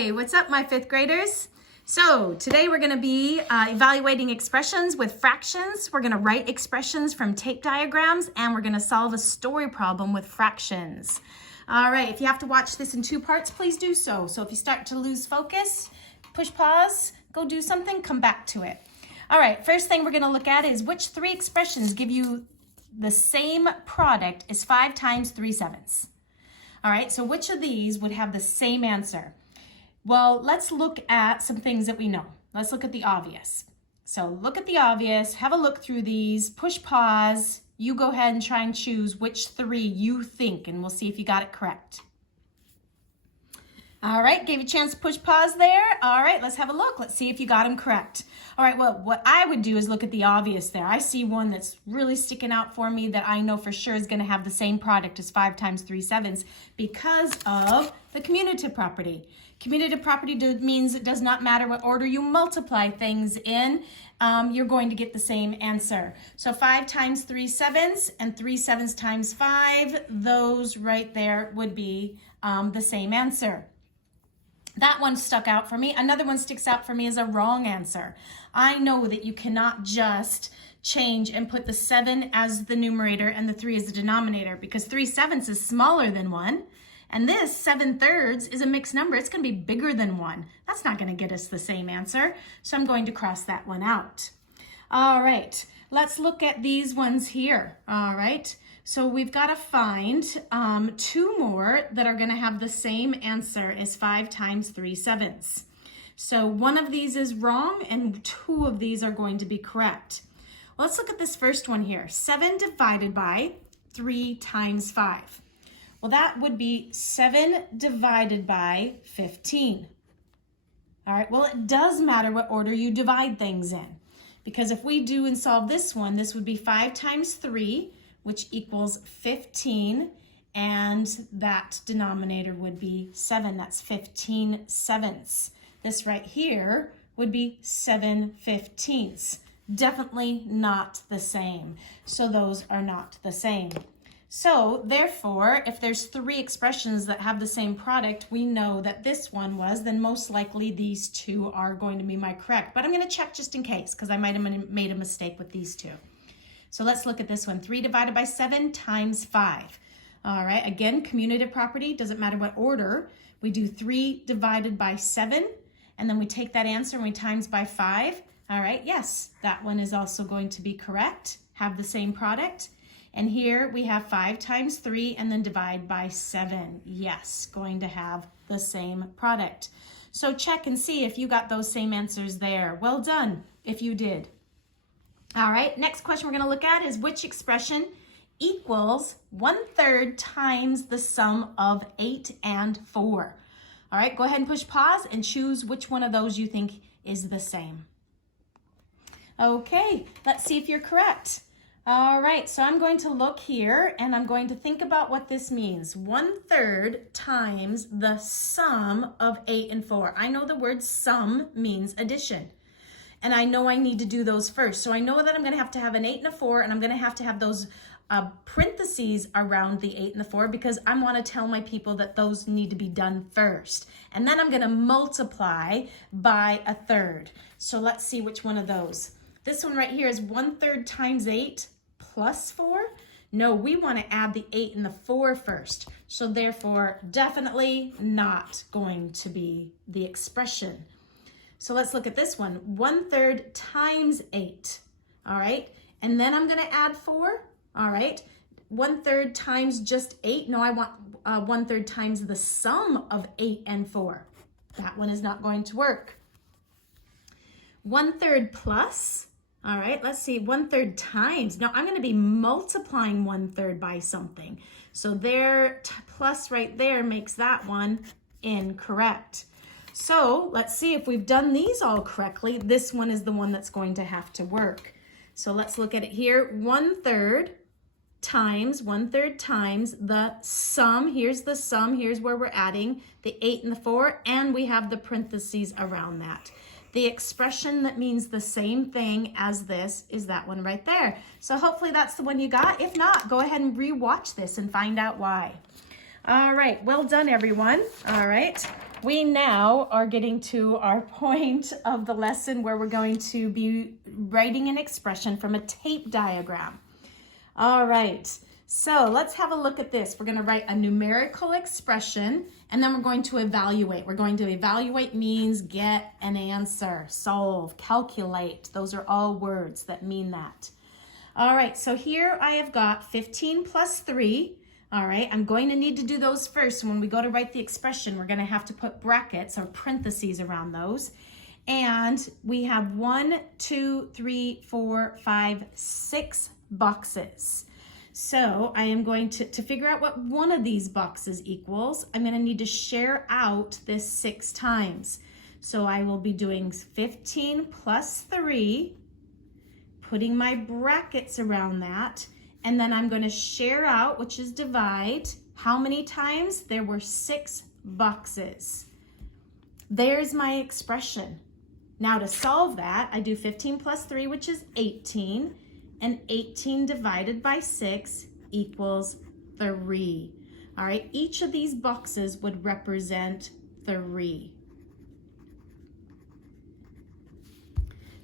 Hey, what's up, my fifth graders? So today we're going to be evaluating expressions with fractions. We're going to write expressions from tape diagrams, and we're going to solve a story problem with fractions. All right, if you have to watch this in two parts, please do so. So if you start to lose focus, push pause, go do something, come back to it. All right, first thing we're going to look at is which three expressions give you the same product as 5 times 3/7. All right, so which of these would have the same answer? Well, let's look at some things that we know. Let's look at the obvious. So look at the obvious, have a look through these, push pause. You go ahead and try and choose which three you think, and we'll see if you got it correct. All right, gave you a chance to push pause there. All right, let's have a look. Let's see if you got them correct. All right, well, what I would do is look at the obvious there. I see one that's really sticking out for me that I know for sure is going to have the same product as 5 times 3/7 because of the commutative property. Commutative property means it does not matter what order you multiply things in, you're going to get the same answer. So 5 times 3/7 and 3/7 times 5, those right there would be the same answer. That one stuck out for me. Another one sticks out for me as a wrong answer. I know that you cannot just change and put the 7 as the numerator and the 3 as the denominator because 3/7 is smaller than 1. And this 7/3 is a mixed number. It's going to be bigger than 1. That's not going to get us the same answer. So I'm going to cross that one out. All right, let's look at these ones here. All right, so we've got to find 2 more that are going to have the same answer as 5 times 3/7. So one of these is wrong and 2 of these are going to be correct. Well, let's look at this first one here. 7 divided by 3 times 5. Well, that would be 7 divided by 15. All right, well, it does matter what order you divide things in. Because if we do and solve this one, this would be 5 times 3, which equals 15. And that denominator would be 7. That's 15/7. This right here would be 7/15. Definitely not the same. So those are not the same. So therefore, if there's 3 expressions that have the same product, we know that this one was, then most likely these 2 are going to be my correct. But I'm going to check just in case because I might have made a mistake with these 2. So let's look at this one. 3 divided by 7 times 5. All right, again, commutative property, doesn't matter what order. We do 3 divided by 7, and then we take that answer and we times by 5. All right, yes, that one is also going to be correct, have the same product. And here we have 5 times 3 and then divide by 7. Yes, going to have the same product. So check and see if you got those same answers there. Well done if you did. All right, next question we're going to look at is which expression equals 1/3 times the sum of 8 and 4. All right, go ahead and push pause and choose which one of those you think is the same. Okay, let's see if you're correct. All right, so I'm going to look here and I'm going to think about what this means. 1/3 times the sum of 8 and 4. I know the word sum means addition. And I know I need to do those first. So I know that I'm going to have an 8 and a 4, and I'm going to have those parentheses around the 8 and the 4 because I want to tell my people that those need to be done first. And then I'm going to multiply by 1/3. So let's see which one of those. This one right here is 1/3 times 8 plus 4. No, we want to add the 8 and the 4 first. So therefore, definitely not going to be the expression. So let's look at this one. 1/3 times 8. All right. And then I'm going to add 4. All right. 1/3 times just 8. No, I want 1/3 times the sum of 8 and 4. That one is not going to work. 1/3 plus. All right, let's see, 1/3 times. Now I'm going to be multiplying 1/3 by something. So there, plus right there makes that one incorrect. So let's see if we've done these all correctly. This one is the one that's going to have to work. So let's look at it here. 1/3 times the sum. Here's the sum. Here's where we're adding the 8 and the 4, and we have the parentheses around that. The expression that means the same thing as this is that one right there. So hopefully that's the one you got. If not, go ahead and re-watch this and find out why. All right, well done, everyone. All right, we now are getting to our point of the lesson where we're going to be writing an expression from a tape diagram. All right, so let's have a look at this. We're going to write a numerical expression, and then we're going to evaluate. We're going to evaluate means get an answer, solve, calculate. Those are all words that mean that. All right, so here I have got 15 plus 3. All right, I'm going to need to do those first. When we go to write the expression, we're going to have to put brackets or parentheses around those. And we have 1, 2, 3, 4, 5, 6 boxes. So I am going to figure out what one of these boxes equals, I'm going to need to share out this 6 times. So I will be doing 15 plus 3, putting my brackets around that, and then I'm going to share out, which is divide. How many times? There were 6 boxes. There's my expression. Now to solve that, I do 15 plus 3, which is 18, and 18 divided by 6 equals 3. All right, each of these boxes would represent 3.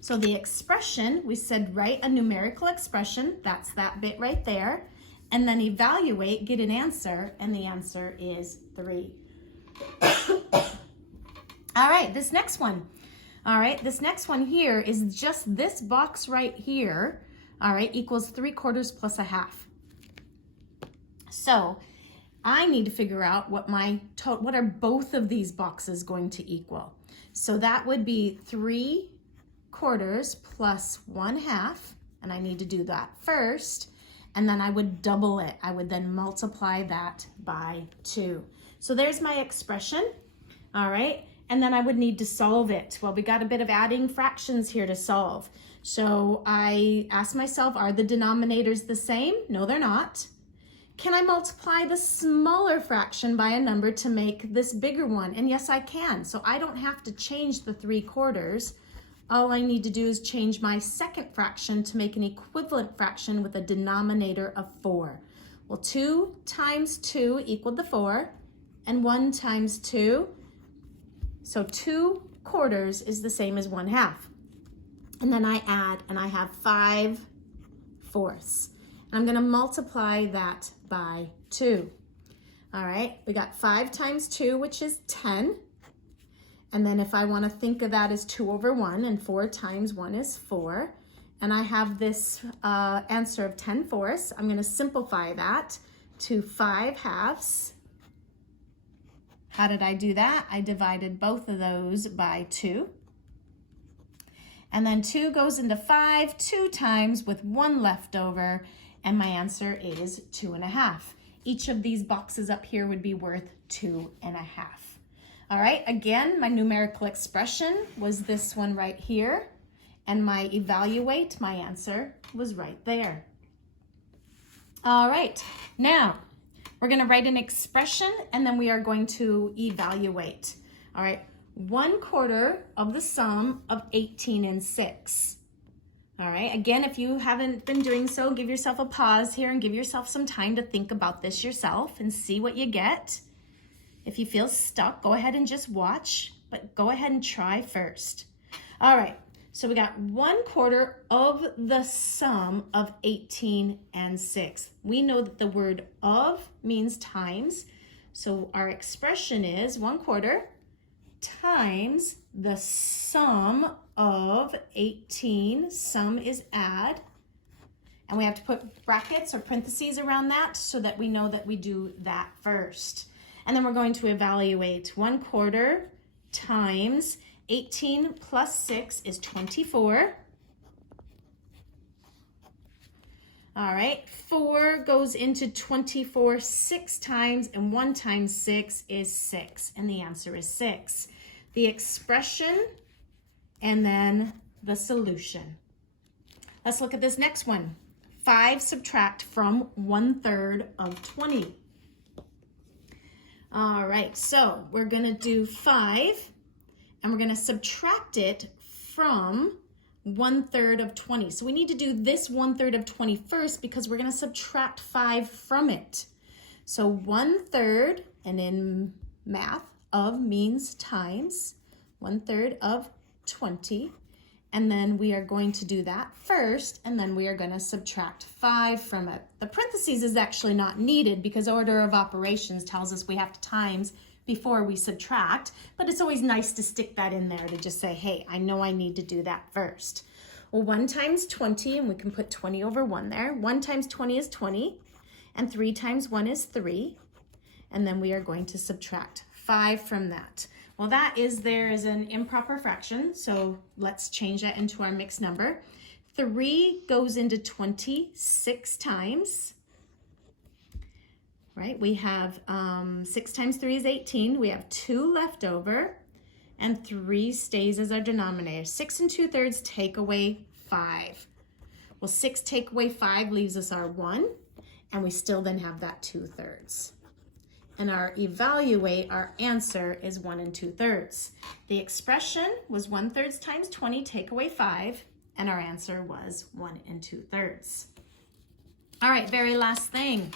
So the expression, we said write a numerical expression, that's that bit right there, and then evaluate, get an answer, and the answer is 3. All right, this next one. All right, this next one here is just this box right here, all right, equals 3/4 plus 1/2. So I need to figure out what what are both of these boxes going to equal. So that would be 3/4 plus 1/2, and I need to do that first, and then I would double it. I would then multiply that by 2. So there's my expression, all right, and then I would need to solve it. Well, we got a bit of adding fractions here to solve. So I asked myself, are the denominators the same? No, they're not. Can I multiply the smaller fraction by a number to make this bigger one? And yes, I can. So I don't have to change the 3/4. All I need to do is change my second fraction to make an equivalent fraction with a denominator of 4. Well, 2 times 2 equaled the 4, and 1 times 2. So 2/4 is the same as 1/2. And then I add, and I have 5/4. I'm going to multiply that by 2. All right, we got 5 times 2, which is 10. And then if I want to think of that as 2/1, and 4 times 1 is 4. And I have this answer of 10/4. I'm going to simplify that to 5/2. How did I do that? I divided both of those by 2. And then 2 goes into 5 2 times with 1 left over, and my answer is 2.5. Each of these boxes up here would be worth 2.5. All right, again, my numerical expression was this one right here, and my evaluate, my answer was right there. All right, now we're going to write an expression, and then we are going to evaluate. All right, 1/4 of the sum of 18 and 6. All right, again, if you haven't been doing so, give yourself a pause here and give yourself some time to think about this yourself and see what you get. If you feel stuck, go ahead and just watch, but go ahead and try first. All right, so we got 1/4 of the sum of 18 and 6. We know that the word of means times, so our expression is 1/4 times the sum of 18, sum is add, and we have to put brackets or parentheses around that so that we know that we do that first. And then we're going to evaluate. 1/4 times 18 plus 6 is 24. All right, 4 goes into 24 6 times, and 1 times 6 is 6, and the answer is 6. The expression, and then the solution. Let's look at this next one. 5 subtract from 1/3 of 20. All right, so we're gonna do 5, and we're gonna subtract it from 1/3 of 20. So we need to do this 1/3 of 20 first because we're gonna subtract 5 from it. So 1/3, and in math, of means times 1/3 of 20. And then we are going to do that first, and then we are going to subtract 5 from it. The parentheses is actually not needed because order of operations tells us we have to times before we subtract, but it's always nice to stick that in there to just say, hey, I know I need to do that first. Well, 1 times 20, and we can put 20 over 1 there. 1 times 20 is 20, and 3 times 1 is 3. And then we are going to subtract 5 from that. Well, there is an improper fraction, so let's change that into our mixed number. 3 goes into 26 times, right? We have 6 times 3 is 18. We have 2 left over, and 3 stays as our denominator. 6 2/3 take away 5. Well, 6 take away 5 leaves us our 1, and we still then have that 2/3. And our evaluate, our answer is 1 2/3. The expression was 1/3 times 20, take away 5, and our answer was 1 2/3. All right, very last thing.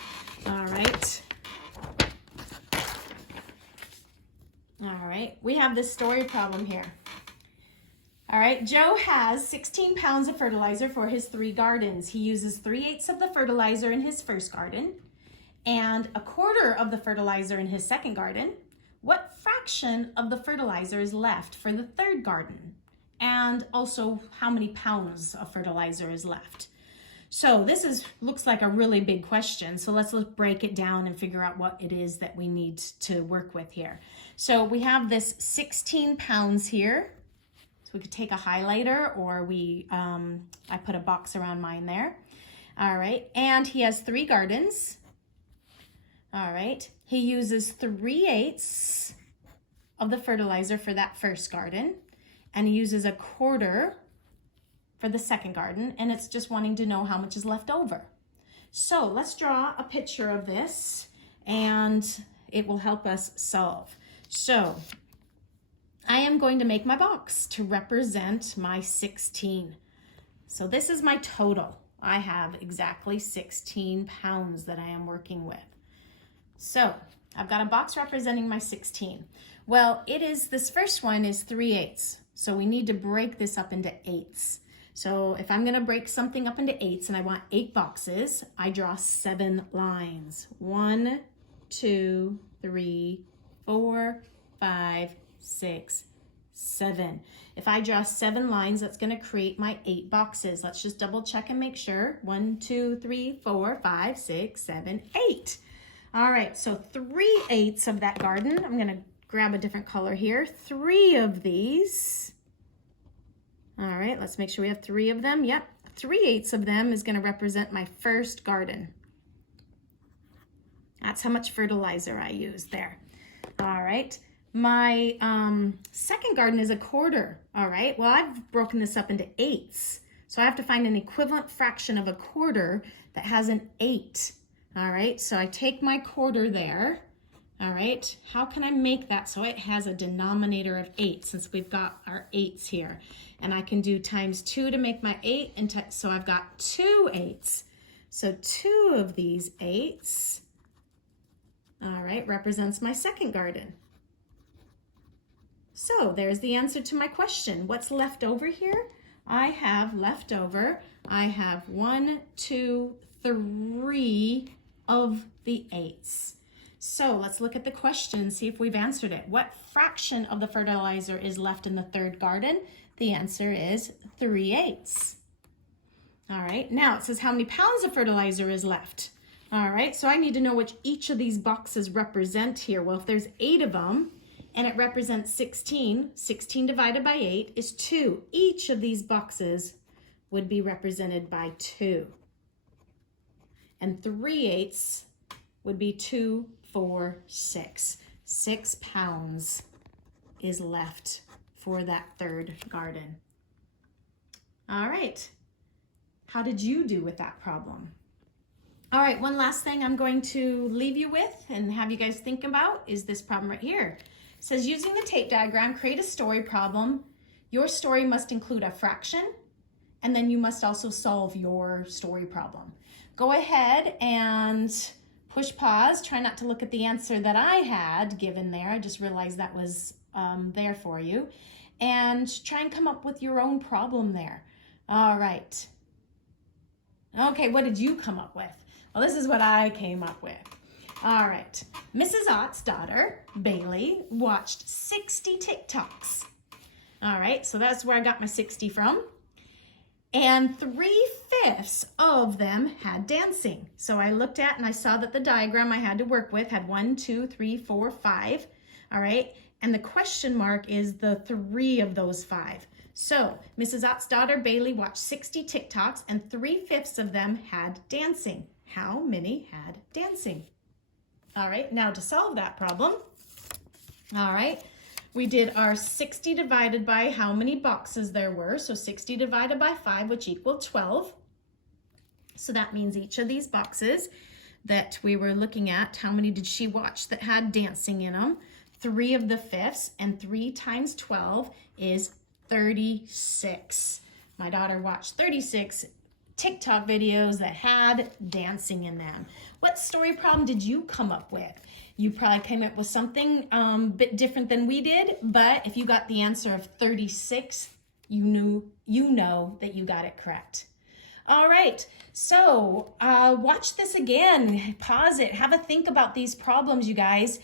All right, we have this story problem here. All right, Joe has 16 pounds of fertilizer for his 3 gardens. He uses 3/8 of the fertilizer in his first garden and 1/4 of the fertilizer in his second garden. What fraction of the fertilizer is left for the third garden? And also, how many pounds of fertilizer is left? So this looks like a really big question. So let's break it down and figure out what it is that we need to work with here. So we have this 16 pounds here. So we could take a highlighter, or I put a box around mine there. All right, and he has 3 gardens. All right, he uses 3/8 of the fertilizer for that first garden, and he uses 1/4 for the second garden, and it's just wanting to know how much is left over. So let's draw a picture of this, and it will help us solve. So I am going to make my box to represent my 16. So this is my total. I have exactly 16 pounds that I am working with. So I've got a box representing my 16. Well, this first one is 3/8. So we need to break this up into 8s. So if I'm gonna break something up into 8s and I want 8 boxes, I draw 7 lines. 1, 2, 3, 4, 5, 6, 7. If I draw 7 lines, that's gonna create my 8 boxes. Let's just double check and make sure. 1, 2, 3, 4, 5, 6, 7, 8. All right, so 3/8 of that garden. I'm gonna grab a different color here. 3 of these. All right, let's make sure we have 3 of them. Yep, 3/8 of them is gonna represent my first garden. That's how much fertilizer I used there. All right, my second garden is 1/4. All right, well, I've broken this up into 8s. So I have to find an equivalent fraction of 1/4 that has an 8. All right, so I take my 1/4 there. All right, how can I make that so it has a denominator of 8, since we've got our 8s here? And I can do times 2 to make my 8, and so I've got 2 8s. So 2 of these 8s, all right, represents my second garden. So there's the answer to my question. What's left over here? I have 1, 2, 3 of the 8s. So let's look at the question and see if we've answered it. What fraction of the fertilizer is left in the third garden? The answer is 3/8. All right, now it says how many pounds of fertilizer is left. All right, so I need to know which each of these boxes represent here. Well, if there's 8 of them and it represents 16, 16 divided by 8 is 2. Each of these boxes would be represented by 2. And 3/8 would be 2, 4, 6. 6 pounds is left for that third garden. All right, how did you do with that problem? All right, one last thing I'm going to leave you with and have you guys think about is this problem right here. It says, using the tape diagram, create a story problem. Your story must include a fraction, and then you must also solve your story problem. Go ahead and push pause. Try not to look at the answer that I had given there. I just realized that was there for you. And try and come up with your own problem there. All right. Okay, what did you come up with? Well, this is what I came up with. All right. Mrs. Ott's daughter, Bailey, watched 60 TikToks. All right, so that's where I got my 60 from. And 3/5 of them had dancing. So I looked at and I saw that the diagram I had to work with had 1, 2, 3, 4, 5. All right, and the question mark is the 3 of those 5. So Mrs. Ott's daughter, Bailey, watched 60 TikToks and 3/5 of them had dancing. How many had dancing? All right, now to solve that problem, all right, we did our 60 divided by how many boxes there were. So 60 divided by 5, which equaled 12. So that means each of these boxes that we were looking at, how many did she watch that had dancing in them? 3 of the 5ths, and 3 times 12 is 36. My daughter watched 36 TikTok videos that had dancing in them. What story problem did you come up with? You probably came up with something a bit different than we did, but if you got the answer of 36, you know that you got it correct. All right, so watch this again, pause it, have a think about these problems, you guys.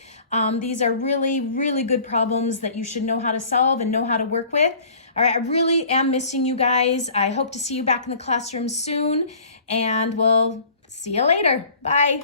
These are really, really good problems that you should know how to solve and know how to work with. All right, I really am missing you guys. I hope to see you back in the classroom soon, and we'll see you later. Bye.